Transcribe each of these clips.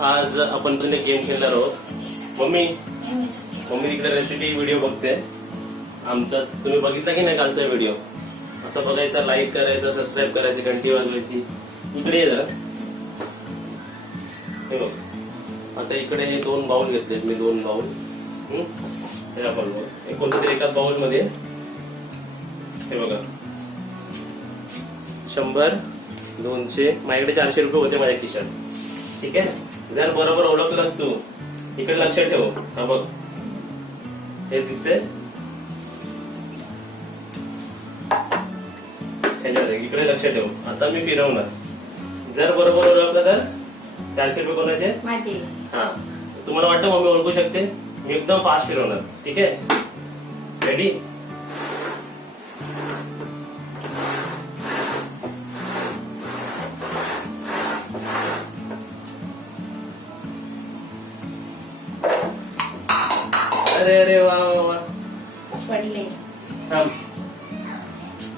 आज आपण तुझे गेम खेळणार आहोत. मम्मी तिकडे रेसिपी व्हिडिओ बघते आमचा. तुम्ही बघितला की नाही कालचा व्हिडिओ? असं बघायचा, लाईक करायचा, सबस्क्राईब करायची, घंटी वाजवायची. इकडे ये जरा. हे बघ, आता इकडे 2 बाउल घेतलेत मी, 2 बाउल. हे बघ, कोणत्या तरी एकाच बाउल मध्ये हे बघा 100, 200, माझ्याकडे 400 रुपये होते माझ्या खिशात. ठीक आहे, जर बरोबर ओळखलंस तू इकडे लक्षात ठेव. हा बघ, हे दिसते इकडे लक्षात ठेव. आता मी फिरवणार, जर बरोबर ओळखलं तर 400 रुपये कोणाचे माझे. हा, तुम्हाला वाटतं मम्मी ओळखू शकते? मी एकदम फास्ट फिरवणार. ठीक आहे, रेडी? अरे अरे वा वा वा, पडले. थांब,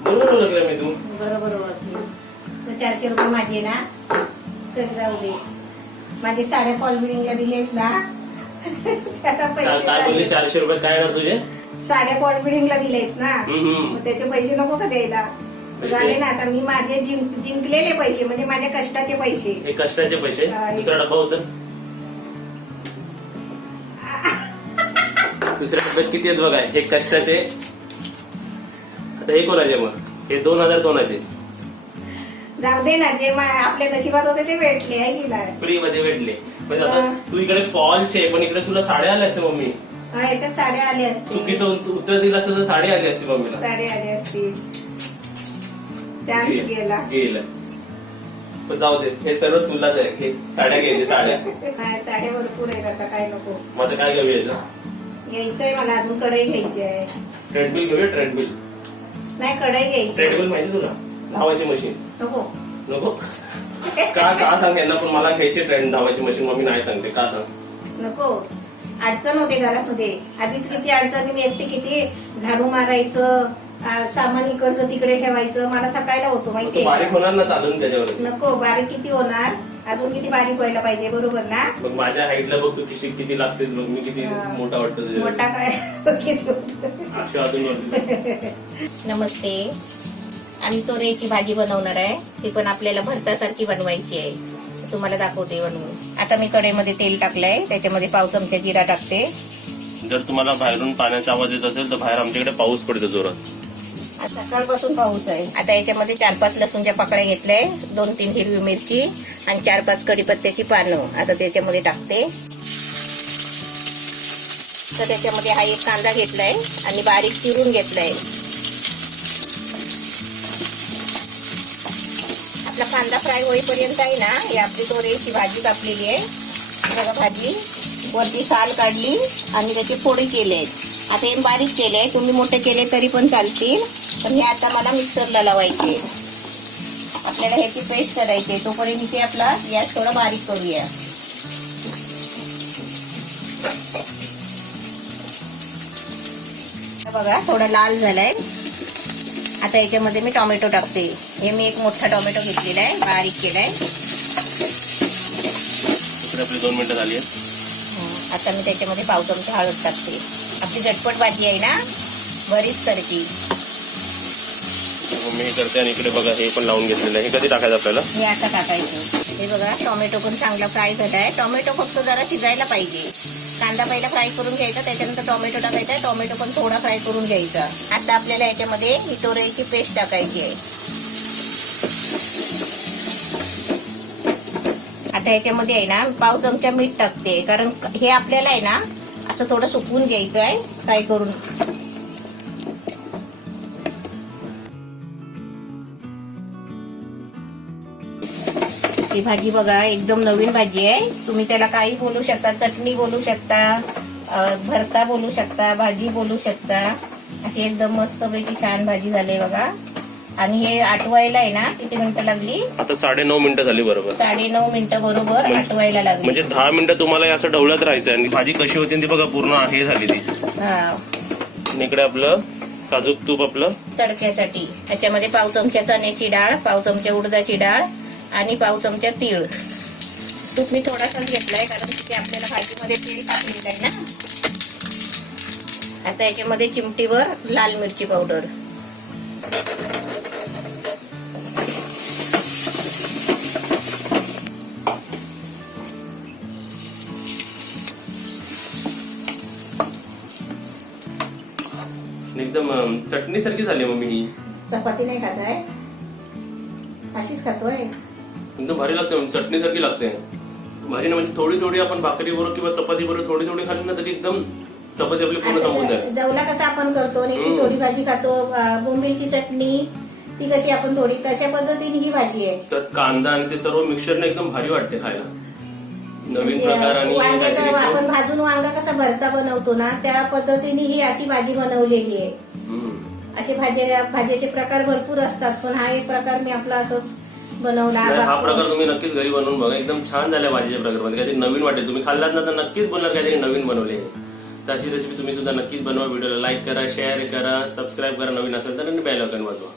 बरोबर ओळखलं मी. तू बरोबर ओळखले. तर 400 रुपये माझे ना, सर जाऊ दे. माझे साड्या फॉल बिलिंगला दिलेत ना. त्याला पैसे काय बोलली? 400 रुपये काय येणार तुझे? साड्या फॉल बिलिंगला दिलेत ना, हम्म. मग त्याचे पैसे नको का द्यायला? झाले ना. आता मी माझे जिंकलेले पैसे, म्हणजे माझ्या कष्टाचे पैसे. हे कष्टाचे पैसे. दुसरा डब्बा उचल. दुसऱ्या डब्यात किती आहेत बघा. हे कष्टाचे. आता हे कोणाचे? मग हे 2000 कोणाचे? जाऊ दे ना, जे आपल्या नशिबात होते ते भेटले आहे की नाही. फ्री मध्ये भेटले. म्हणजे आता तू इकडे फॉलचे, पण इकडे तुला साड्या आल्या असते मम्मी. हा, याच्यात साड्या आल्या असतील. चुकीचं उत्तर दिलं असतं तर साडी आली असती मम्मीला. साड्या आल्या असतील. चान्स गेला. पण जाऊ दे, हे सर्व तुलाच आहे. हे साड्या घ्यायचे, साड्या. नाही, साड्या भरपूर आहेत. आता काय नको माझं काय घेऊया? घ्यायचंय मला. अजून कढई घ्यायची आहे. ट्रेडमिल घेऊया. ट्रेडमिल नाही, कढई घ्यायची. ट्रेडमिल माहिती तुला? धावायची मशीन. नको नको का सांग यांना. पण मला घ्यायची ट्रेंड धावायची मशीन. मम्मी नाही सांगते. का सांग? नको. अडचण होते घरामध्ये. आधीच किती अडचणी. मी एकटी किती झाडू मारायचं, सामान इकडचं तिकडे ठेवायचं. मला थकायला होतो माहितीये. बारीक होणार ना चालून त्याच्यावर? नको. बारीक किती होणार? अजून किती बारीक व्हायला पाहिजे, बरोबर ना? मग माझ्या हाईटला बघ तू किती लागतेस बघ. मी किती मोठा वाटतो तुझ्या. मोठा काय किती. नमस्ते. आम्ही तोरेची भाजी बनवणार आहे. ती पण आपल्याला भरतासारखी बनवायची आहे. तुम्हाला दाखवते बनवून. आता मी कढईमध्ये तेल टाकलंय. त्याच्यामध्ये पाव चमचा जिरा टाकते. जर तुम्हाला बाहेरून पाण्याचा आवाज येत असेल तर बाहेर आमच्याकडे पाऊस पडतो जोरात. आज सकाळपासून पाऊस आहे. आता याच्यामध्ये 4-5 लसूणच्या पाकळ्या घेतल्या, 2-3 हिरवी मिरची आणि 4-5 कढीपत्त्याची पानं आता त्याच्यामध्ये टाकते. तर त्याच्यामध्ये हा एक कांदा घेतलाय आणि बारीक चिरून घेतलाय. आपला कांदा फ्राय होईपर्यंत आहे ना, ही आपली तोरेची भाजी कापलेली आहे. बघा, भाजी वरती साल काढली आणि त्याची फोडी केली आहेत. आता हे बारीक केले, तुम्ही मोठे केले तरी पण चालतील. पण हे आता मला मिक्सरला लावायचे. आपल्याला ह्याची पेस्ट करायची. तोपर्यंत इथे आपला गॅस थोडा बारीक करूया. बघा, थोडा लाल झालाय. आता याच्यामध्ये मी टोमॅटो टाकते. हे मी एक मोठा टोमॅटो घेतलेला आहे, बारीक केलाय. आपली 2 मिनिटं झाली आहेत. आता मी त्याच्यामध्ये पाव चमचा हळद टाकते. आपली झटपट भाजी आहे ना, बरीच सारखी. मी हे करते आणि इकडे बघा हे पण लावून घेतलेलं आहे. हे कधी टाकायचं आपल्याला? हे आता टाकायचं. हे बघा, टोमॅटो पण चांगला फ्राय झालाय. टोमॅटो फक्त जरा शिजायला पाहिजे. कांदा पहिला फ्राय करून घ्यायचा, त्याच्यानंतर टोमॅटो टाकायचा. टोमॅटो पण थोडा फ्राय करून घ्यायचा. आता आपल्याला याच्यामध्ये ही तोरेची पेस्ट टाकायची आहे. आता याच्यामध्ये आहे ना, पाव चमचा मीठ टाकते. कारण हे आपल्याला आहे ना असं थोडं सुकवून घ्यायचं आहे फ्राय करून. ही भाजी बघा, एकदम नवीन भाजी आहे. तुम्ही त्याला काही बोलू शकता. चटणी बोलू शकता, भरता बोलू शकता, भाजी बोलू शकता. अशी एकदम मस्तपैकी छान भाजी झाली बघा. आणि हे आटवायला आहे ना किती मिनिटं लागली? आता 9.5 मिनिटं झाली. बरोबर 9.5 मिनिटं बरोबर आटवायला लागली. म्हणजे 10 मिनिटं तुम्हाला असं ढवळत राहायचं. आणि भाजी कशी होती ती बघा, पूर्ण हे झाली ती. इकडे आपलं साजूक तूप आपलं तडक्यासाठी. त्याच्यामध्ये पाव चमचा चण्याची डाळ, पाव चमचा उडदाची डाळ आणि पाव चमचा तीळ. तूप मी थोडासाच घेतलाय कारण तिथे आपल्याला भाजीमध्ये तेल टाकलेलं आहे ना. आता याच्यामध्ये चिमटीवर लाल मिरची पावडर, एकदम चटणी सारखी झाली मम्मी ही. चपाती नाही खात आहे, अशीच खातोय. एकदम भारी लागते, चटणी सारखी लागते भाजी ना. म्हणजे थोडी थोडी आपण भाकरी बरोबर किंवा चपाती बरोबर थोडी थोडी खाली ना तरी एकदम चपाती आपली पूर्ण संपून जाईल. जवला कसा आपण करतो नाही की थोडी भाजी खातो, बोंबीलची चटणी ती कशी आपण थोडी, तशा पद्धतीने ही भाजी आहे. त्यात कांदा आणि ते सर्व मिक्सरने एकदम भारी वाटते खायला. नवीन प्रकार आणि वांग्याचं काहीतरी आपण भाजून वांगा कसा भरता बनवतो ना त्या पद्धतीने ही अशी भाजी बनवलेली आहे. असे भाज्याचे प्रकार भरपूर असतात, पण हा एक प्रकार मी आपला असंच बनवला. हा प्रकार तुम्ही नक्कीच घरी बनवून बघा, एकदम छान झाल्या भाजीच्या प्रकारमध्ये. काहीतरी नवीन वाटेल, तुम्ही खाल्लात ना तर नक्कीच बोलणार काहीतरी नवीन बनवले. तर अशी रेसिपी तुम्ही सुद्धा नक्कीच बनवा. व्हिडिओला लाईक करा, शेअर करा, सबस्क्राईब करा नवीन असेल तर, आणि बेल आयकॉन वाजवा.